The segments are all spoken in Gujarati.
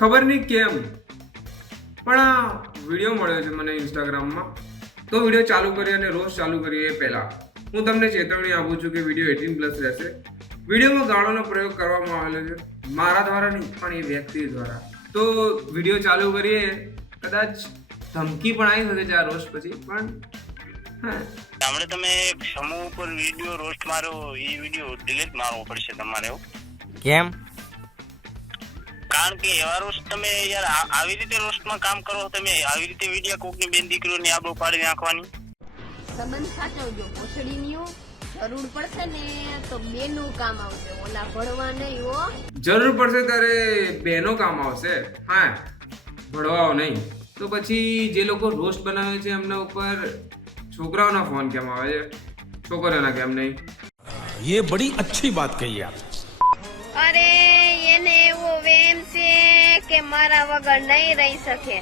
ખબર નહીં કેમ પણ આ વિડીયો મળ્યો છે મને ઇન્સ્ટાગ્રામમાં, તો વિડીયો ચાલુ કરી અને રોજ ચાલુ કરી એ પહેલા હું તમને ચેતવણી આપું છું કે વિડીયો 18+ રહેશે. વિડીયોમાં ગાળોનો પ્રયોગ કરવામાં આવેલો છે, મારા દ્વારા નહીં પણ એ વ્યક્તિ દ્વારા. તો વિડીયો ચાલુ કરીએ, કદાચ ધમકી પણ આવી શકે છે આ રોસ્ટ પછી, પણ હમણાં તમે સમૂહ ઉપર વિડીયો રોસ્ટ મારો, એ વિડીયો ડિલીટ મારવો પડશે તમારે. કેમ? કારણ કે એવા રોસ્ટ તમે યાર આવી રીતે રોસ્ટમાં કામ કરો, તમે આવી રીતે વિડીયો કોકની બેન દીકરીઓની આબરૂ પાડી નાખવાની. સંબંધ સાચવજો, ઓસડીની જરૂર પડશે ને તો બેનું કામ આવશે, ઓલા ભણવા નહીં હો. જરૂર પડશે ત્યારે બેનો કામ આવશે, હા ભણવાઓ નહીં. તો પછી જે લોકો રોસ્ટ બનાવે છે એમના ઉપર છોકરાઓના ફોન કેમ આવે છે, છોકરીઓના કેમ નહીં? ये बड़ी अच्छी बात कही आप. અરે એને એવો વેમ છે કે મારા વગર નહીં રહી શકે.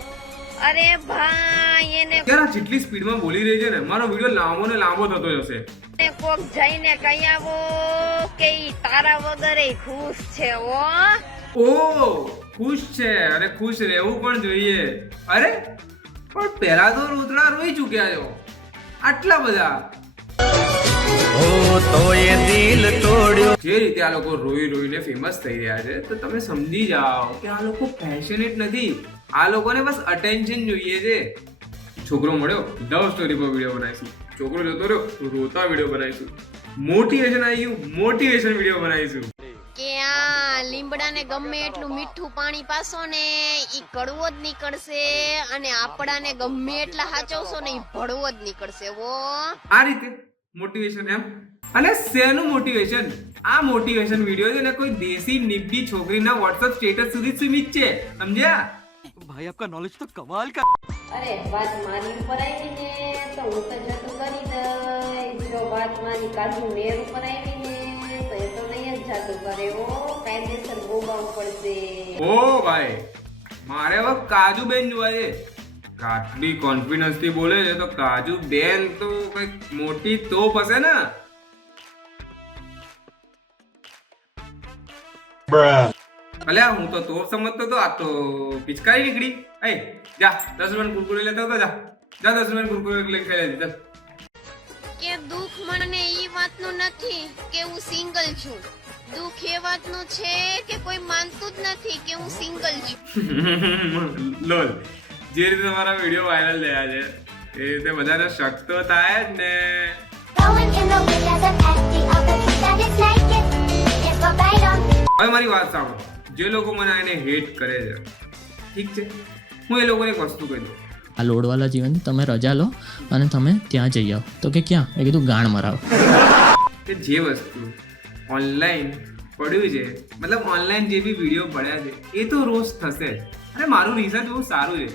અરે ભાઈ એને યાર આ જેટલી સ્પીડમાં બોલી રહી છે ને, મારો વિડીયો લાંબો ને લાંબો થતો જશે. કોક જઈને કહી આવો કે ઈ તારા વગર ખુશ છે હો. ઓ ખુશ છે, અરે ખુશ રહેવું પણ જોઈએ. અરે પણ પહેલા તો રોતડા રોઈ ચૂક્યા છો, આટલા બધા. જે રીતે આ લોકો રોઈ રોઈને ફેમસ થઈ રહ્યા છે, તો તમે સમજી જાઓ કે આ લોકો પેશનેટ નથી, આ લોકોને બસ અટેન્શન જોઈએ છે. છોકરો મળ્યો, લવ સ્ટોરી પર વિડીયો બનાવીશું. છોકરો જતો રહ્યો, રોતા વિડીયો બનાવીશું. મોટિવેશન આવી ગયું, મોટિવેશન વિડીયો બનાવીશું. કે આ લીમડાને ગમે એટલું મીઠું પાણી પાસો ને ઈ કડવો જ નીકળશે, અને આપડાને ગમે એટલા હાચવશો ને ઈ ભડવો જ નીકળશે હો. આ રીતે મોટિવેશન એમ. અને શેનું મોટિવેશન? આ મોટિવેશન વિડીયો છે ને કોઈ દેશી નિબ્બી છોકરીના WhatsApp સ્ટેટસ સુધી સીમિત છે, સમજ્યા? भाई आपका नॉलेज तो कमाल का. અરે વાત મારી ઉપર આવી ને તો હું તો જતું કરી દઈશ, જો વાત મારી કાજુ નેર ઉપર આવી ને તો એ તો નહીં જ જાતું કરે હો, કાયદેસર ભોગવવું પડશે. ઓ ભાઈ, મારે હવે કાજુ બેન જોવા છે. આટલી કોન્ફિડન્સ થી બોલે છે તો કાજુ બેન તો કઈક મોટી તોપ હશે ને. અલ્યા હું તો તોપ સમજતો તો, આ તો પિચકારી નીકળી. એ જા 10 રૂપિયા કુરકુરે લેતા હતો, જા 10 રૂપિયા કુરકુરે લઈને ખાઈ લેજે. કે દુઃખ મને ઈ વાતનું નથી કે હું સિંગલ છું, દુઃખ એ વાતનું છે કે કોઈ માનતું જ નથી કે હું સિંગલ છું. લોલ, જે રીતે તમારા વિડીયો વાયરલ થયા છે એ રીતે બધાને શક તો થાય જ ને. હવે મારી વાત સાંભળો, જે લોકો મને આને હેટ કરે છે, ઠીક છે, હું એ લોકોને એક વસ્તુ કહી દઉં. આ લોડવાલા જીવનની તમે રજા લો અને તમે ત્યાં જઈ આવો. તો કે ક્યાં? એ કીધું ગાણ મરાવો. કે જે વસ્તુ ઓનલાઈન પડ્યું છે, મતલબ ઓનલાઈન જે બી વિડીયો પડ્યા છે એ તો રોજ થશે જ. અને મારું રિસર્ચ બહુ સારું છે.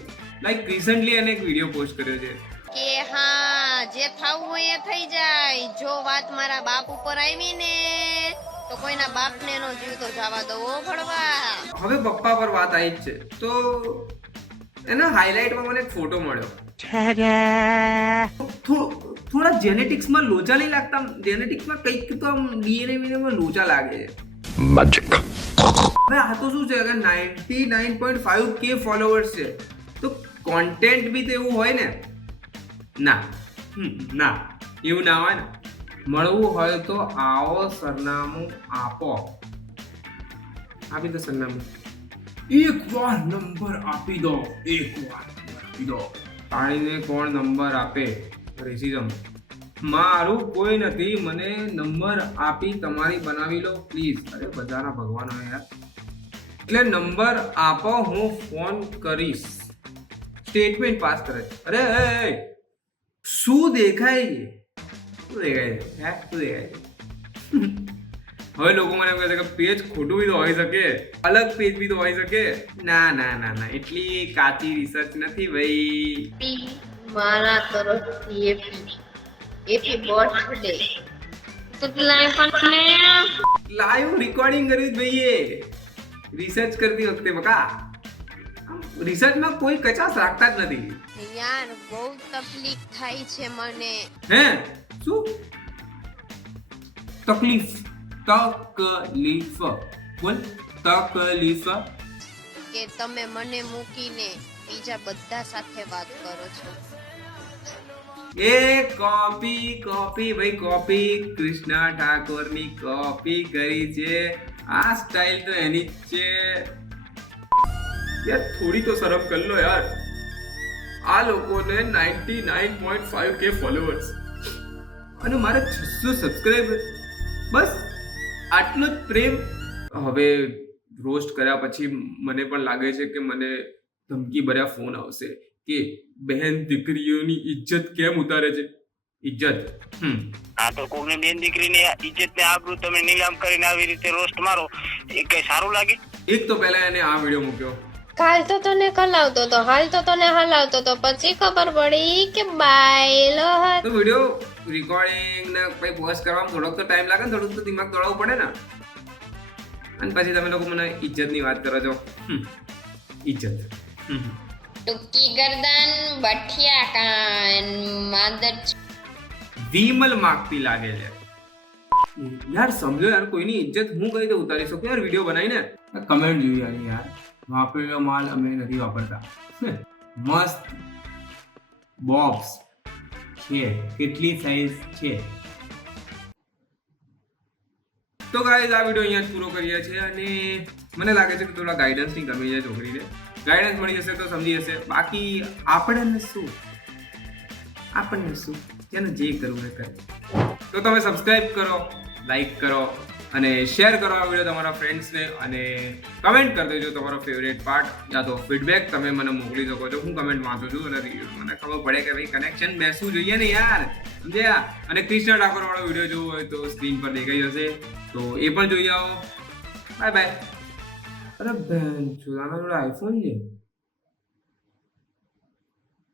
લાઈક રિસન્ટલી એને એક વિડીયો પોસ્ટ કર્યો છે કે હા જે થવું હોય એ થઈ જાય, જો વાત મારા બાપ ઉપર આવી ને તો કોઈના બાપને નો જીવ તો જવા દો ભણવા. હવે પપ્પા પર વાત આવી જ છે, તો એના હાઇલાઇટમાં મને એક ફોટો મળ્યો. થોડા જેનેટિક્સમાં લોચા નહીં લાગતા? જેનેટિક્સમાં કંઈક તો આમ ડીએનએ લોચા લાગે છે. હવે આ તો શું છે કે 99.5K ફોલોવર્સ છે, તો કોન્ટેન્ટ બી તો એવું હોય ને? ના એવું ના હોય ને. મળવું હોય તો આવો, સરનામું આપો. આપી દો સરનામું, એકવાર નંબર આપી દો, એકવાર આપી દો. પાણીને કોણ નંબર આપે? રેસિઝમ. મારું કોઈ નથી, મને નંબર આપી તમારી બનાવી લો પ્લીઝ. અરે બધાના ભગવાન હોય યાર. એટલે નંબર આપો, હું ફોન કરીશ. સ્ટેટમેન્ટ પાસ કરે. અરે શું દેખાય છે? શું દેખાય છે? શું દેખાય છે? હવે લોકો મને એમ કહે છે કે પેજ ખોટું બી તો હોઈ શકે, અલગ પેજ બી તો હોઈ શકે. ના, એટલી કાચી રિસર્ચ નથી ભાઈ. મારા તરફથી હેપી બર્થડે. તો લાઈવ રેકોર્ડિંગ કર્યું ભાઈએ રિસર્ચ કરતી વખતે. બકા રિસર્ચમાં કોઈ કચાશ રાખતા જ નથી યાર, બહુ તકલીફ થાય છે મને. હે શું તકલીફ? તકલીફ બોલ, તકલીફ. કે તમે મને મૂકીને બીજા બધા સાથે વાત કરો છો? એ કોપી ભાઈ કોપી, કૃષ્ણા ઠાકોરની કોપી કરી છે. આ સ્ટાઇલ તો એની જ છે યાર. થોડી તો શરમ કર લો યાર. આ લોકોને 99.5k ફોલોઅર્સ અને મારે 600 સબસ્ક્રાઇબર. બસ આટલો જ પ્રેમ. હવે રોસ્ટ કર્યા પછી મને પણ લાગે છે કે મને ધમકી ભર્યા ફોન આવશે કે બહેન દીકરીઓની ઇજ્જત કેમ ઉતારે છે. ઇજ્જત આ તો કોકની બેન દીકરીને ઇજ્જત ને આબરૂ તમે નીલામ કરીને આવી રીતે રોસ્ટ મારો, એ કઈ સારું લાગે? એક તો પહેલા એને આ વિડીયો મૂક્યો. કાલ તો તને કલાવતો તો, હાલ તો તને હલાવતો તો, પછી ખબર પડી કે બાયલો હતો. તો વિડીયો રેકોર્ડિંગ ને પછી પોસ્ટ કરવામાં થોડોક તો ટાઈમ લાગે ને, થોડુંક તો દિમાગ દોડાવવું પડે ને. અને પછી તમે લોકો મને ઇજ્જતની વાત કરો છો. ઇજ્જત ટૂંકી ગરદન, બઠિયા કાન, માદર. વિમલ માગતી લાગે છે યાર. સમજો યાર, કોઈની ઇજ્જત હું કઈ રીતે ઉતારી શકું યાર વિડીયો બનાવીને. કમેન્ટ જોઈ યાર, વાપરેલો માલ અમે નથી વાપરતા. મસ્ત બોક્સ છે. કેટલી સાઈઝ છે? તો ગાઈઝ આ વિડીયો અહીંયા જ પૂરો કરીએ છીએ. અને મને લાગે છે કે થોડા ગાઈડન્સની કમી છે છોકરીને. ગાઈડન્સ મળી જશે તો સમજી જશે. બાકી આપણને શું જેને જે કરવું એ કરે. તો તમે સબસ્ક્રાઇબ કરો, લાઈક કરો અને શેર કરો આ વિડીયો તમારા ફ્રેન્ડ્સને. અને કમેન્ટ કરી દેજો તમારો ફેવરેટ પાર્ટ યા તો ફીડબેક તમે મને મોકલી શકો છો. હું કમેન્ટ વાંચું છું અને મને ખબર પડે કે ભાઈ કનેક્શન બેસવું જોઈએ ને યાર, સમજ્યા? અને કૃષ્ણ ઠાકોર વાળો વિડીયો જોવો હોય તો સ્ક્રીન પર દેખાઈ જશે, તો એ પણ જોઈ આવો. Bye bye. અરે બેન, આના જોડે આઈફોન છે.